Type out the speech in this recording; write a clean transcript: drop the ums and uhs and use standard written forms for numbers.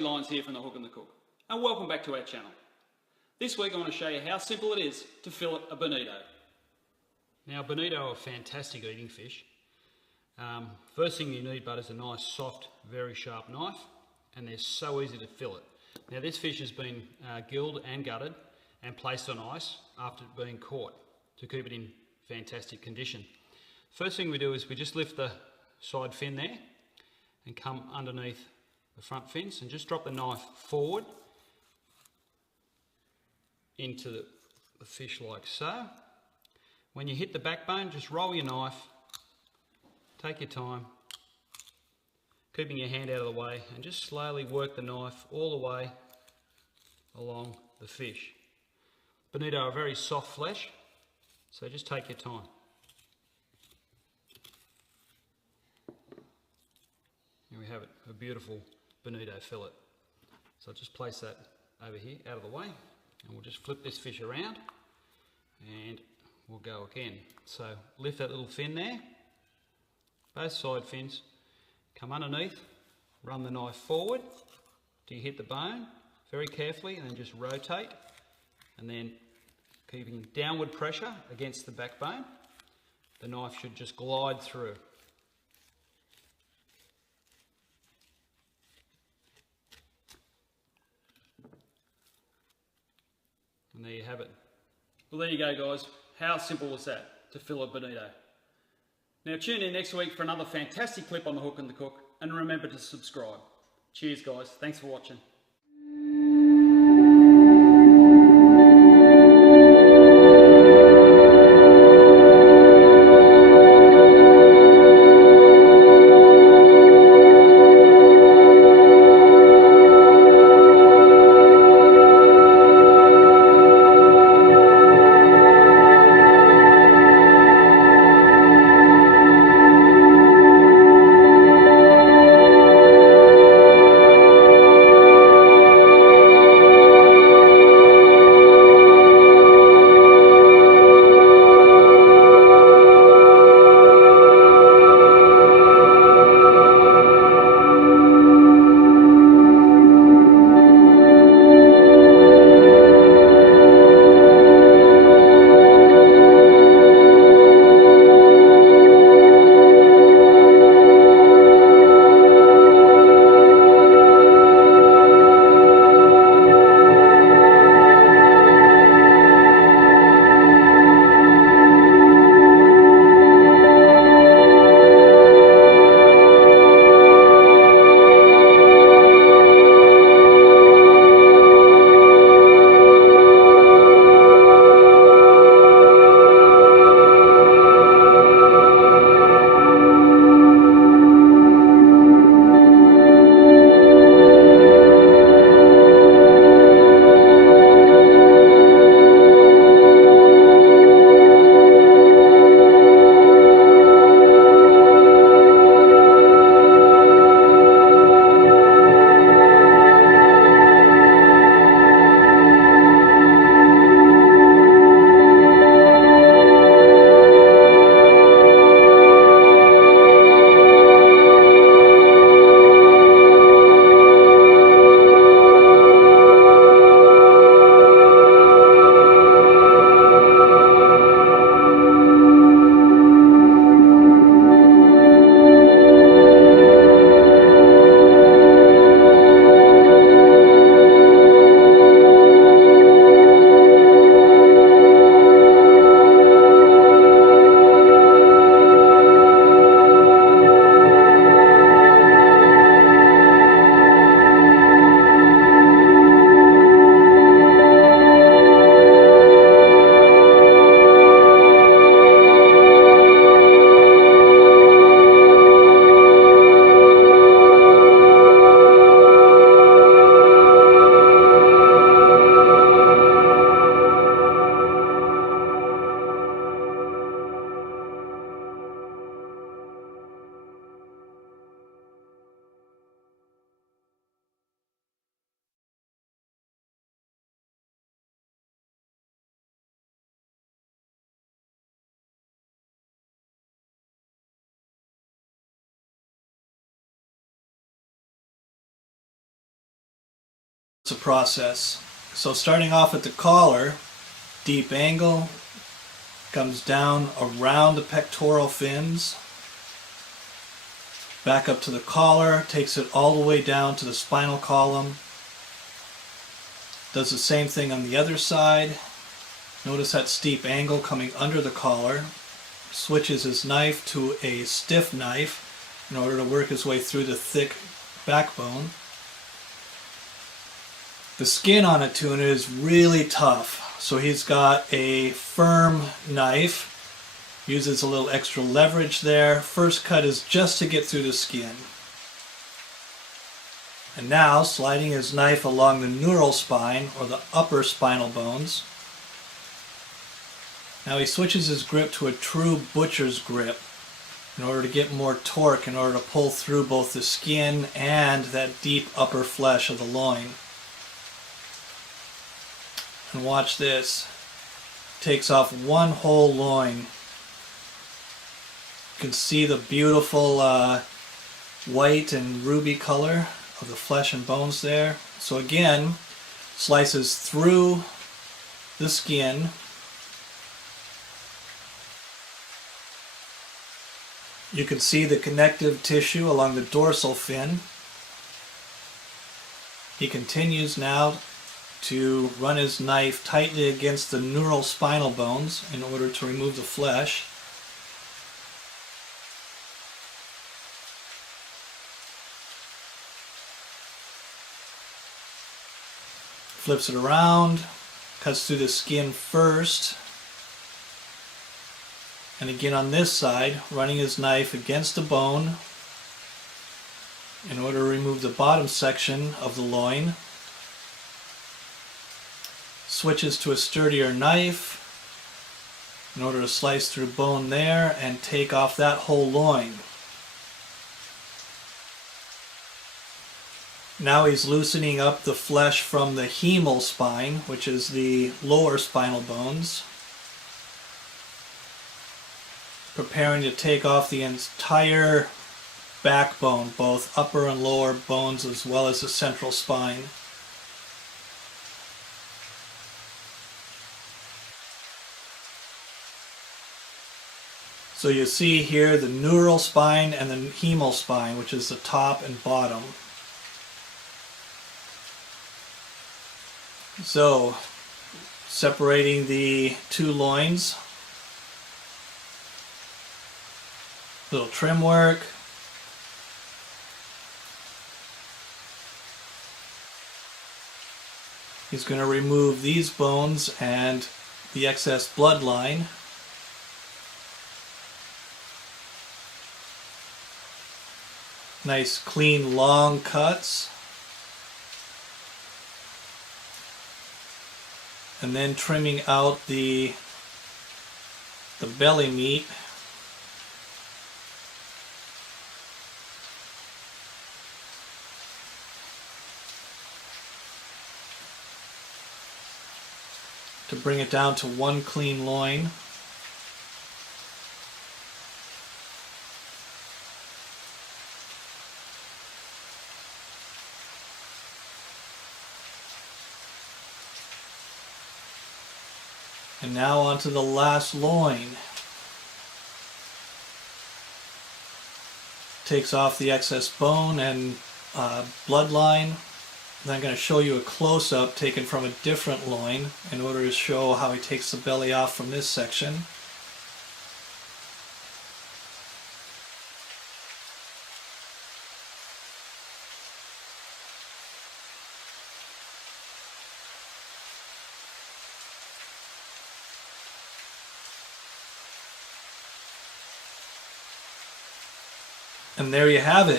Lines here from the Hook and the Cook, and welcome back to our channel. This week I want to show you how simple it is to fillet a bonito. Now bonito are a fantastic eating fish. First thing you need but is a nice soft very sharp knife, and they're so easy to fillet. Now this fish has been gilled and gutted and placed on ice after being caught to keep it in fantastic condition. First thing we do is we just lift the side fin there and come underneath the front fins and just drop the knife forward into the fish like so. When you hit the backbone, just roll your knife, take your time, keeping your hand out of the way, and just slowly work the knife all the way along the fish. Bonito are very soft flesh, so just take your time. Here we have it, a beautiful bonito fillet. So I'll just place that over here out of the way, and we'll just flip this fish around and we'll go again. So lift that little fin there, both side fins, come underneath, run the knife forward till you hit the bone very carefully, and then just rotate, and then keeping downward pressure against the backbone, the knife should just glide through. And there you have it. Well, there you go guys. How simple was that to fillet a bonito? Now tune in next week for another fantastic clip on the Hook and the Cook, and remember to subscribe. Cheers guys, thanks for watching. It's a process. So starting off at the collar, deep angle, comes down around the pectoral fins, back up to the collar, takes it all the way down to the spinal column. Does the same thing on the other side. Notice that steep angle coming under the collar. Switches his knife to a stiff knife in order to work his way through the thick backbone. The skin on a tuna is really tough, so he's got a firm knife, uses a little extra leverage there. First cut is just to get through the skin. And now sliding his knife along the neural spine, or the upper spinal bones. Now he switches his grip to a true butcher's grip in order to get more torque, in order to pull through both the skin and that deep upper flesh of the loin. And watch this. Takes off one whole loin. You can see the beautiful white and ruby color of the flesh and bones there. So again, slices through the skin. You can see the connective tissue along the dorsal fin. He continues now to run his knife tightly against the neural spinal bones in order to remove the flesh. Flips it around, cuts through the skin first, and again on this side, running his knife against the bone in order to remove the bottom section of the loin. Switches to a sturdier knife in order to slice through bone there and take off that whole loin. Now he's loosening up the flesh from the hemal spine, which is the lower spinal bones, preparing to take off the entire backbone, both upper and lower bones, as well as the central spine. So you see here the neural spine and the hemal spine, which is the top and bottom. So, separating the two loins, little trim work. He's going to remove these bones and the excess bloodline. Nice clean long cuts. And then trimming out the belly meat. To bring it down to one clean loin. And now onto the last loin. Takes off the excess bone and bloodline. And I'm going to show you a close-up taken from a different loin in order to show how he takes the belly off from this section. And there you have it.